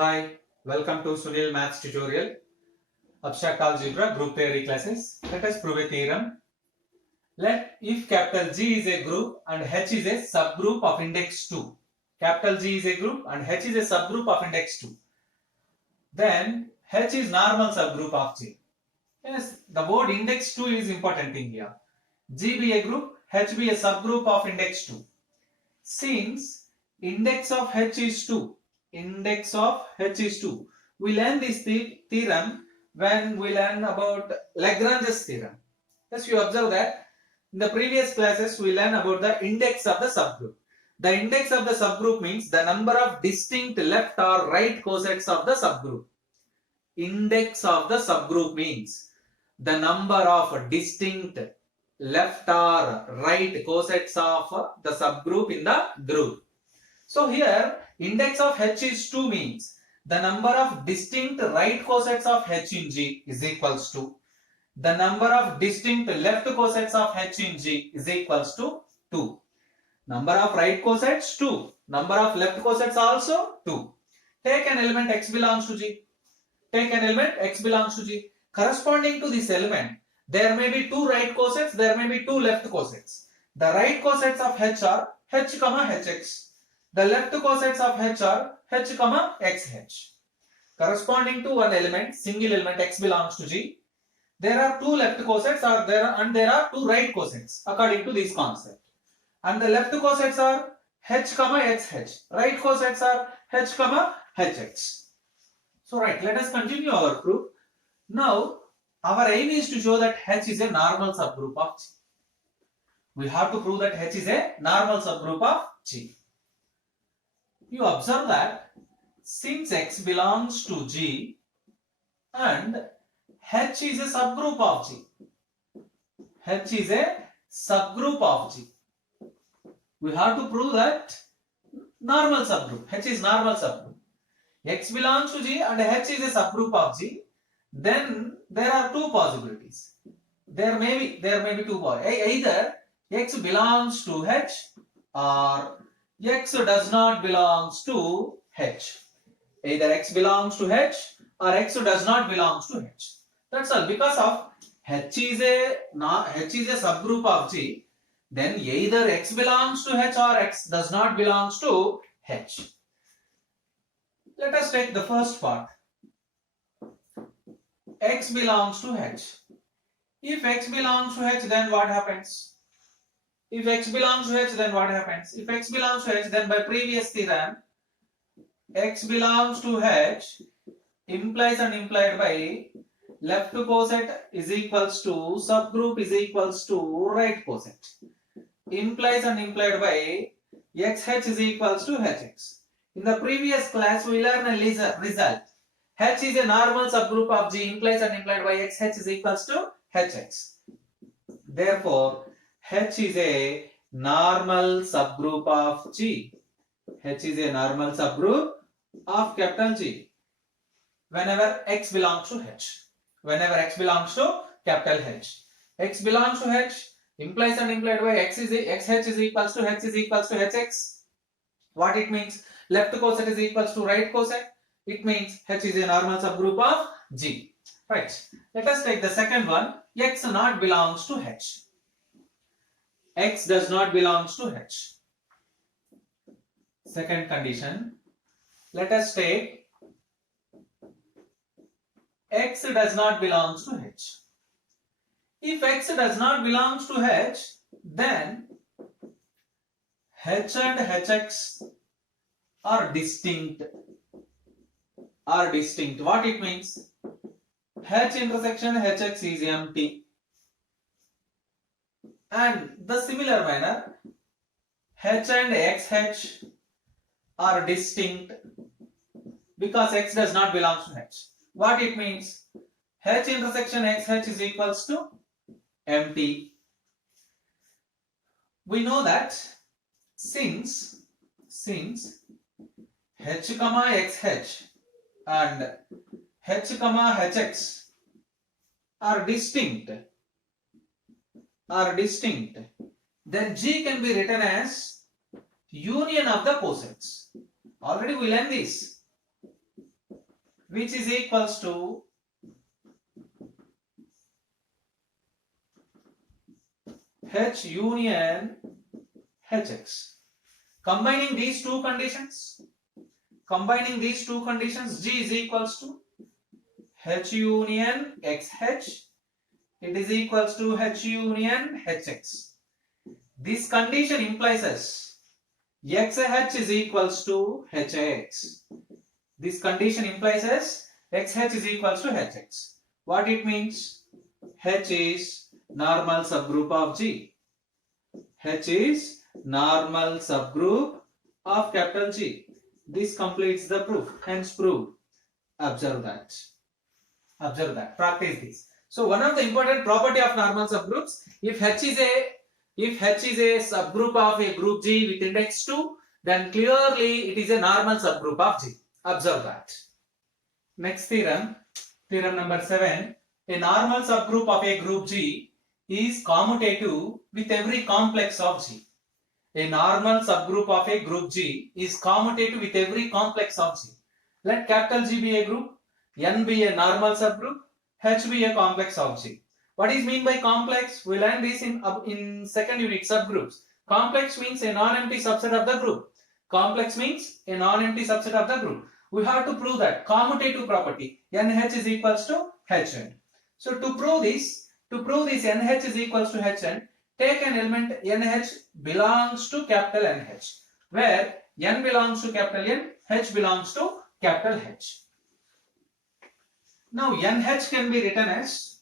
Hi, welcome to Sunil Maths tutorial. Abstract Algebra Group Theory classes. Let us prove a theorem. Let if capital G is a group and H is a subgroup of index 2. Capital G is a group and H is a subgroup of index 2. Then H is normal subgroup of G. Yes, the word index 2 is important in here. G be a group, H be a subgroup of index 2. Since index of H is 2, index of H is 2. We learn this theorem when we learn about Lagrange's theorem. Yes, you observe that in the previous classes we learn about the index of the subgroup. The index of the subgroup means the number of distinct left or right cosets of the subgroup. Index of the subgroup means the number of distinct left or right cosets of the subgroup in the group. So here index of H is 2 means the number of distinct right cosets of H in G is equals to the number of distinct left cosets of H in G is equals to 2. Number of right cosets 2. Number of left cosets also 2. Take an element X belongs to G. Take an element X belongs to G. Corresponding to this element, there may be 2 right cosets, there may be 2 left cosets. The right cosets of H are H, Hx. The left cosets of H are H, Xh. Corresponding to one element, single element X belongs to G, there are 2 left cosets and there are 2 right cosets according to this concept. And the left cosets are H, Xh. Right cosets are H, Hx. So right, let us continue our proof. Now, our aim is to show that H is a normal subgroup of G. We have to prove that H is a normal subgroup of G. You observe that since X belongs to G and H is a subgroup of G. H is a subgroup of G. We have to prove that normal subgroup. H is normal subgroup. X belongs to G and H is a subgroup of G. Then there are 2 possibilities. There may be 2 possibilities. Either X belongs to H or X does not belongs to H. Either X belongs to H or X does not belongs to H. That's all. Because of H is a subgroup of G, then either X belongs to H or X does not belongs to H. Let us take the first part. X belongs to H. If X belongs to H, then what happens? If X belongs to H, then what happens? If X belongs to H, then by previous theorem, X belongs to H implies and implied by left coset is equals to subgroup is equals to right coset. Implies and implied by XH is equals to HX. In the previous class, we learned a result. H is a normal subgroup of G, implies and implied by XH is equals to HX. Therefore, H is a normal subgroup of G. H is a normal subgroup of capital G. Whenever X belongs to H. Whenever X belongs to capital H. X belongs to H implies and implied by XH is equals to H is equals to HX. What it means? Left coset is equals to right coset. It means H is a normal subgroup of G. Right. Let us take the second one. X not belongs to H. X does not belongs to H. Second condition. Let us take X does not belongs to H. If X does not belongs to H, then H and Hx are distinct. What it means? H intersection Hx is empty. And the similar manner, H and XH are distinct because X does not belong to H. What it means? H intersection XH is equals to empty. We know that since H, XH and H, Hx are distinct, then G can be written as union of the cosets. Already we learned this. which is equals to H union Hx. Combining these two conditions, G is equals to H union XH. It is equals to H union Hx. This condition implies us XH is equals to Hx. This condition implies us XH is equals to Hx. What it means? H is normal subgroup of G. H is normal subgroup of capital G. This completes the proof. Hence proof. Observe that. Practice this. So one of the important property of normal subgroups, if H is a subgroup of a group G with index 2, then clearly it is a normal subgroup of G. Observe that. Next theorem, theorem number 7. A normal subgroup of a group G is commutative with every complex of G. A normal subgroup of a group G is commutative with every complex of G. Let capital G be a group, N be a normal subgroup, H be a complex of G. What is mean by complex? We learned this in second unit, subgroups. Complex means a non-empty subset of the group. Complex means a non-empty subset of the group. We have to prove that commutative property NH is equals to Hn. So to prove this NH is equals to Hn, take an element NH belongs to capital NH, where N belongs to capital N, H belongs to capital H. Now NH can be written as,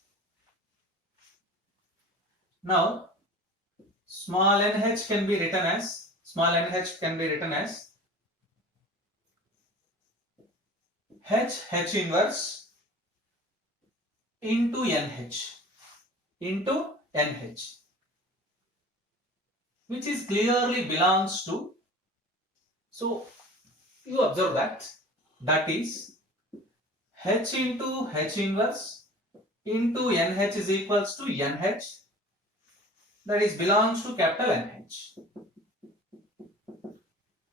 small nh can be written as H inverse into NH, which is clearly belongs to, so you observe that is H into H inverse into NH is equals to NH, that is belongs to capital NH.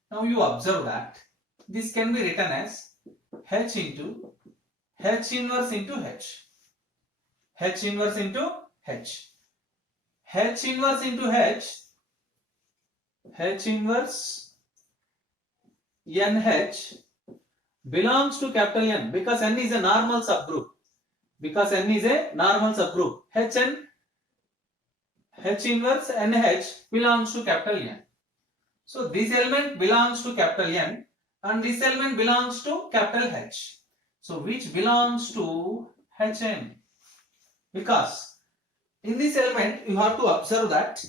Now you observe that this can be written as H into H inverse into H, H inverse into H, H inverse into H, H inverse NH belongs to capital N, because N is a normal subgroup. H inverse NH belongs to capital N. So this element belongs to capital N and this element belongs to capital H. So which belongs to Hn? Because in this element you have to observe that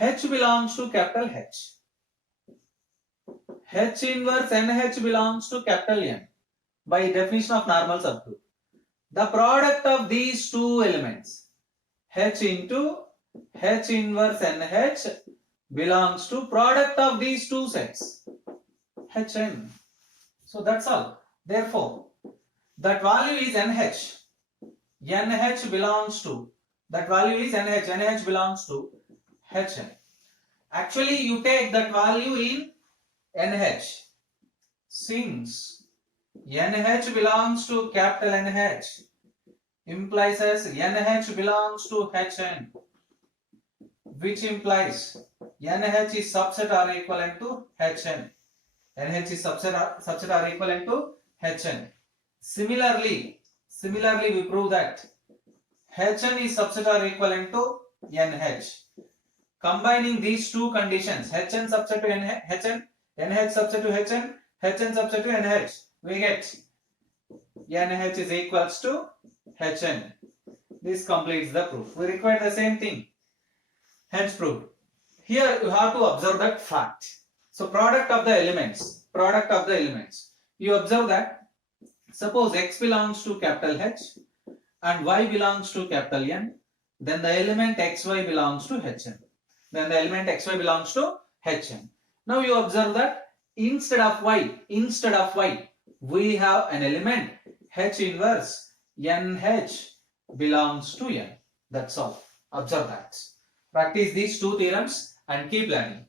H belongs to capital H. H inverse NH belongs to capital N by definition of normal subgroup. The product of these two elements, H into H inverse NH, belongs to product of these two sets, Hn. So that's all. Therefore, that value is NH. NH belongs to, that value is NH. NH belongs to Hn. Actually, you take that value in NH. Since NH belongs to capital NH, implies as NH belongs to Hn, which implies NH is subset or equivalent to Hn. NH is subset or equivalent to Hn. Similarly, we prove that Hn is subset or equivalent to NH. Combining these two conditions, Hn subset to Hn, NH subset to Hn, Hn subset to NH, we get NH is equals to Hn. This completes the proof. We require the same thing. Hence proof. Here you have to observe that fact. So product of the elements. You observe that suppose X belongs to capital H and Y belongs to capital N, then the element XY belongs to Hn. Now you observe that instead of Y, we have an element H inverse NH belongs to N. That's all. Observe that. Practice these two theorems and keep learning.